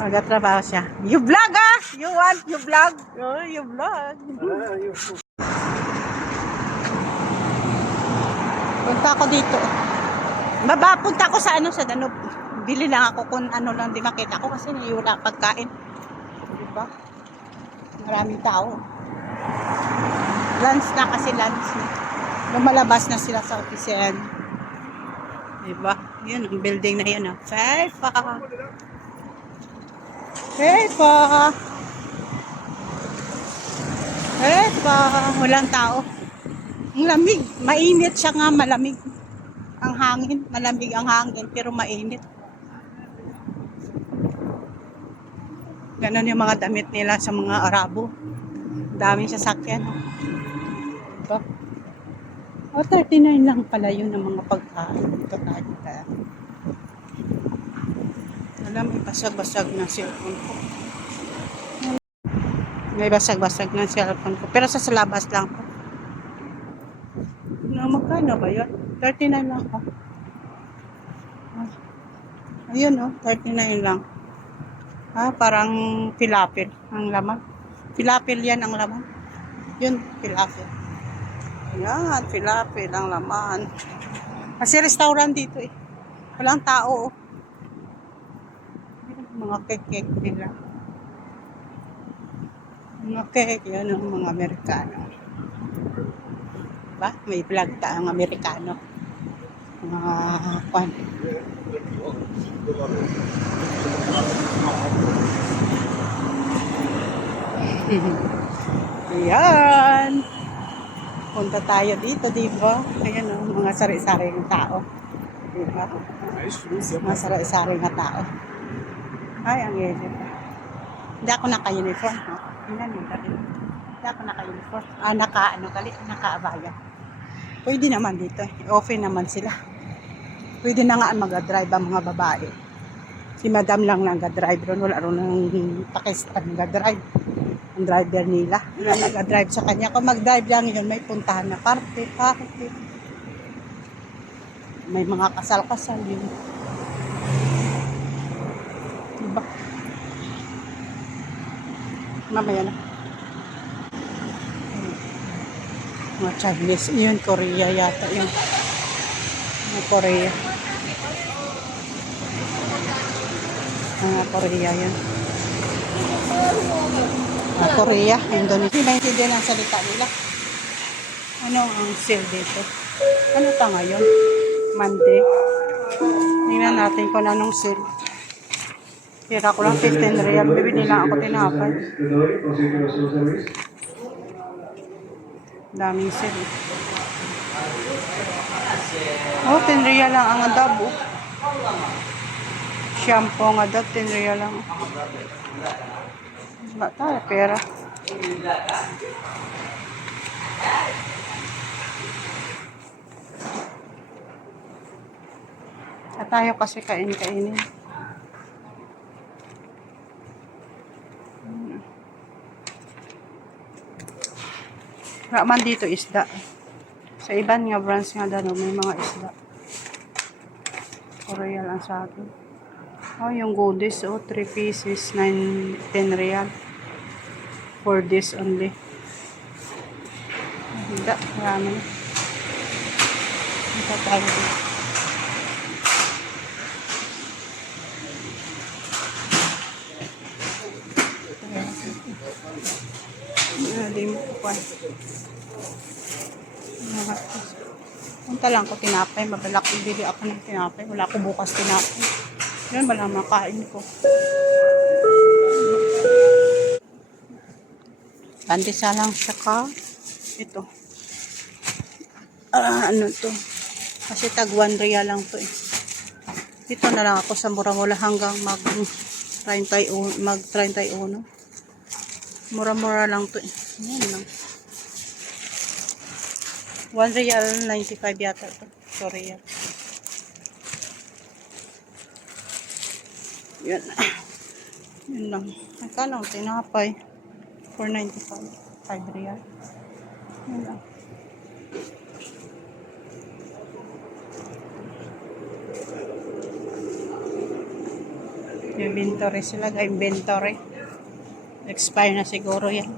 Nagtatrabaho siya. You vlog ah! You want? You vlog? Oh, you vlog. Punta ako dito. Baba, punta ako sa sa Danube. Bili lang ako kung ano lang di makita ko kasi wala pagkain. Diba? Maraming tao. Lunch na kasi lunch na. Lumalabas na sila sa opisyan. Diba? Yun, ang building na yun. Pepa. Pepa. Pepa. Walang tao. Ang lamig. Mainit siya nga, malamig. Ang hangin. Malamig ang hangin, pero mainit. Ganon yung mga damit nila sa mga Arabo. Daming sasakyan. Diba? O, 39 lang pala yun ng mga pagkain. Dito tayo. Alam, may basag-basag na cellphone ko. May basag-basag na cellphone ko. Pero sa labas lang ko. Magkano ba yun? 39 lang ko. Ayun o, 39 lang. Parang pilapil ang laman. Pilapil yan ang laman. Yun, pilapil. Ayan, pilapil ang laman. Kasi restaurant dito eh. Walang tao. Mga cake nila. Mga cake, yan ang mga Amerikano. Diba? May vlog tayo ang Amerikano. Mga kwan. Ayan. Punta tayo dito, diba? Ayan o, mga sari-sari ng tao. Diba? Mga sari-sari ng tao. Ay, ang edit. Hindi ako naka-uniform. Hindi ako naka-uniform. Naka-abaya. Pwede naman dito. Open naman sila. Pwede na nga mag-drive ang mga babae. Si madam lang nag-drive ron. Wala ron ng Pakistan nag-drive. Ang driver nila. Nag-drive sa kanya. Kung mag-drive lang yun, may puntahan na parte. May mga kasal-kasal yun. Diba? Mamaya na. Mga Chinese. Yun, Korea yata yun. Korea. Korea yun. Korea, Indonesia. Hindi maintindihan ang salita nila. Ano ang sale dito? Ano ta ngayon? Monday. Tingnan natin kung anong sale. Kira ko lang 15 real. Bibili lang ako tinapay. Daming sale. Oh, 10 real lang ang adabo. Shampoo nga daw, 10 real lang. Wala tayo, pera. At tayo kasi kain-kainin. Raman dito isda. Sa iban nga branch nga dano, may mga isda. Korea lang sa akin. Oh, yung goodies, 3 pieces, 10 real. For this only. Hindi, marami na. Ito tayo dito. Hindi mo kukuhan. Punta lang ko tinapay. Mabalak bili ako ng tinapay. Wala ko bukas tinapay. Yan, wala makain ko. Pandesa lang siya ka. Ito. Ano to? Kasi tag 1 real lang to eh. Dito na lang ako sa mura-mura hanggang mag-31. Mura-mura lang to eh. Yan lang. 1 real 95 yata to. Sorry yan. Yan. Yan lang. Magkano? Tinapay. 4.95. 5 real. Yan lang. Inventory sila, inventory. Expire na siguro yan.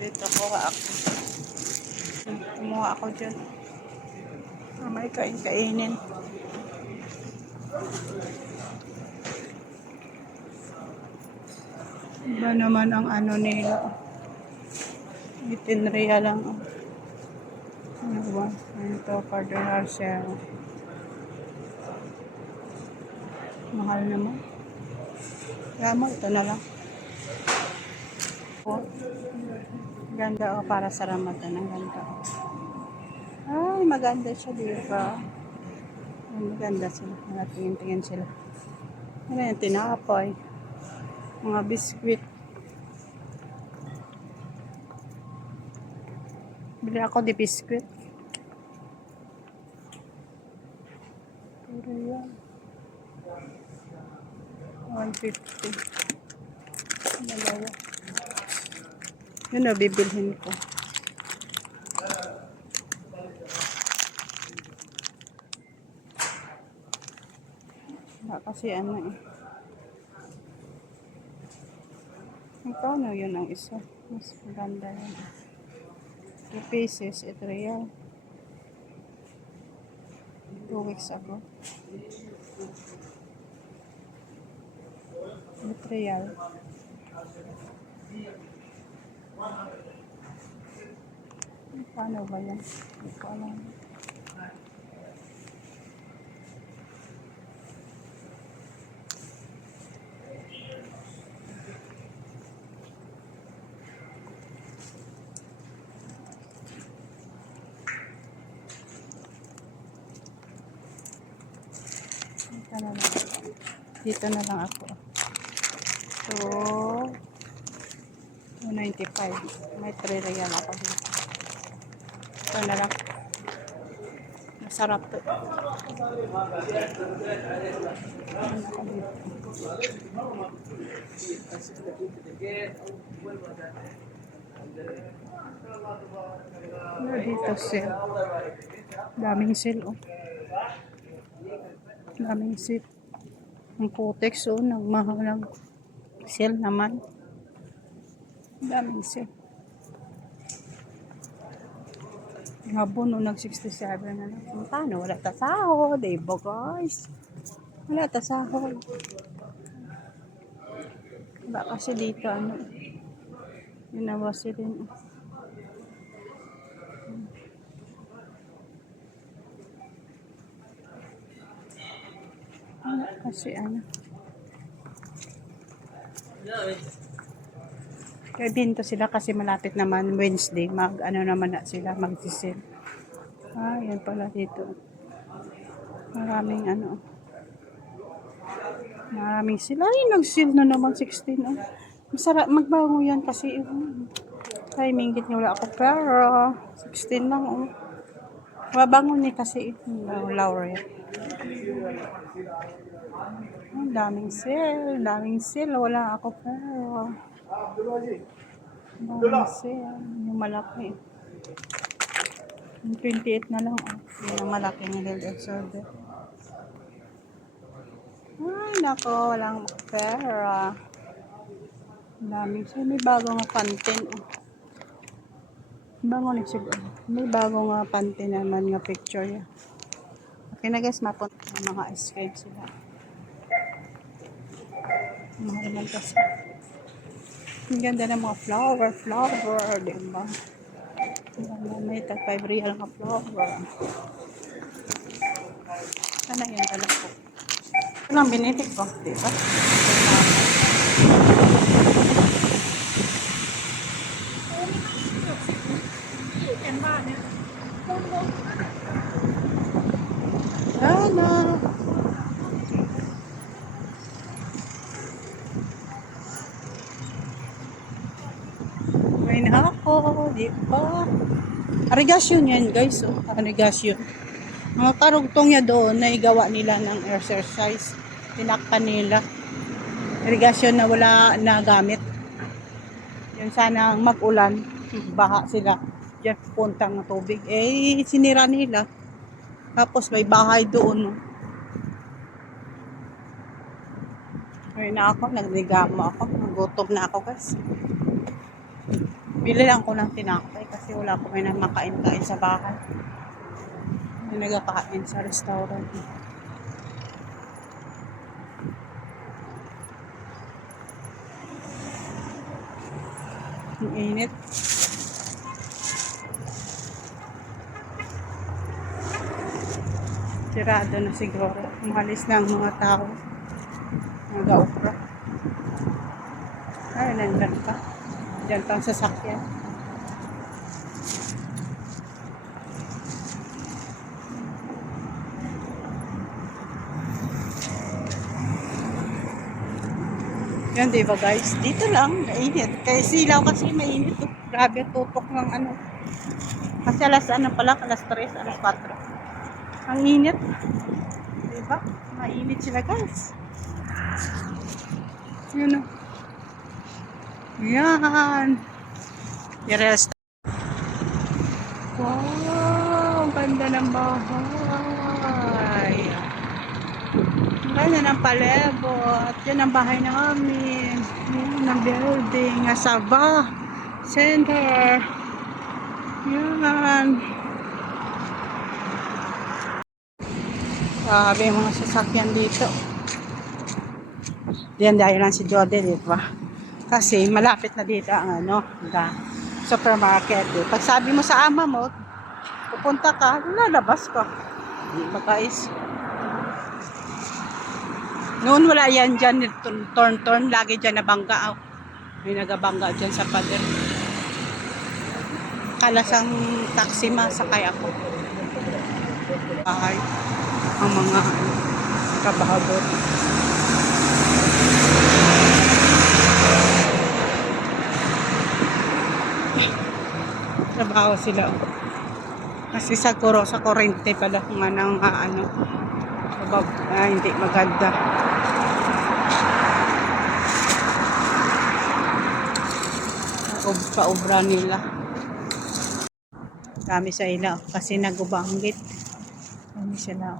Dito kuha ako. Kumuha ako dyan. May kainin. Iba naman ang ano nila. 18 real lang. Ano ba? Ito, cardinal shell. Mahal naman. Kaya mo, ito na lang. Oh, ganda para sa Ramadan. Ang ganda. Ay, maganda siya, diba? Maganda sila. Tingin-tingin sila. Ano yung tinapay? Mga biskwit. Bili ako di biskwit. Pero yan. 150. Dalawa. Yun na, bibilhin ko. Kasi ano eh. Magkano yun ang isa? Mas maganda yun. 2 pieces, 8 real. 2 weeks ago. 8 real. Paano ba yan? Hindi ko alam. Dito na lang ako. So, 295. May 3 real ako dito. Ito na lang. Masarap to. Dito sale. Daming sale, oh. Daming sale. Ang Putex, oh, nagmahal ng sale naman. Daming sale. Ngabon, oh, nag-67 na lang. Paano? Wala tasahod, diba guys? Wala tasahod. Wala kasi dito, ano, yunawasi din. Wala kasi, ano. Kaya binto sila kasi malapit naman Wednesday. Ano naman na sila, mag-sale. Yan pala dito. Maraming ano. Maraming sila. Ay, nag-sale na naman 16. Oh. Masarap magbango yan kasi ay minggit niya wala ako pero 16 lang. Oh. Mabango niya kasi Laurel. Daming sale. Daming sale. Wala ako pero daming sale. Yung malaki. Yung 28 na lang. Oh. Yung malaki ng health absorber. Ay, nako, walang pera. Daming siya. May bagong pantin. Oh. Bango na siguro. May bagong pantin naman nga picture niya. Okay na guys, mapunta ng mga ice cream sila. Mahal naman kasi. Ang ganda ng mga flower, diba? May tag 5 real nga flower. Sana yan dala ko. Ito lang binili ko, diba? Sana. May na ako, diba? Arigasyon yan guys, oh. Arigasyon. Mga karugtong niya doon, naigawa nila ng exercise. Tinakpan nila. Irigasyon na wala na gamit. Yun sana mag-ulan, baha sila. Diyan puntang tubig. Sinira nila. Tapos may bahay doon. No? Ngayon na ako, nagligamo ako. Nagutom na ako guys. Bili lang ko ng tinapay kasi wala ko may na makain-kain sa bahay. May nagkakain sa restaurant. Ang init. Sirado na siguro. Umalis na ang mga tao. Nag-aupra. Ay, nandun pa. Diyan pang sasakyan. Yan, diba guys? Dito lang, mainit. Kaya silaw kasi mainit. Oh. Grabe, tutok ng ano. Kasi alas ano pala, alas 3, alas 4. Ang init. Diba? Mainit sila guys. Yan o. Yan. I-rest. Wow, ang ganda ng bahay. Ang ganda ng palibot. Yan ang bahay namin. Yan ang building. Asaba Center. Yan. Sabi yung mga sasakyan dito. Yan dahil lang si Jode, di ba? Kasi malapit na dito ang ano, supermarket. Eh. Pag sabi mo sa ama mo, pupunta ka, lalabas ka. Di ba guys? Noon wala yan dyan, turn, lagi dyan nabangga. Oh. May nagabangga dyan sa pader. Kalasang taxi masakay ako. Bahay. Ang mga kabahagod. Trabaho sila. Kasi sa kurente pala kung anong ano. Hindi maganda. Paubra nila. Dami sa ilaw kasi nagubanggit. Dami sila.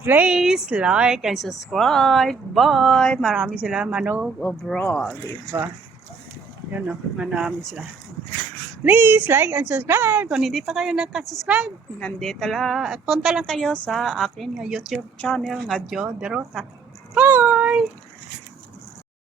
Please like and subscribe. Bye. Marami sila manog overall, diba? Yan o, marami sila. Please like and subscribe. Kung hindi pa kayo nakasubscribe, nandito lang. At punta lang kayo sa akin YouTube channel, Ngadyo Derota. Bye!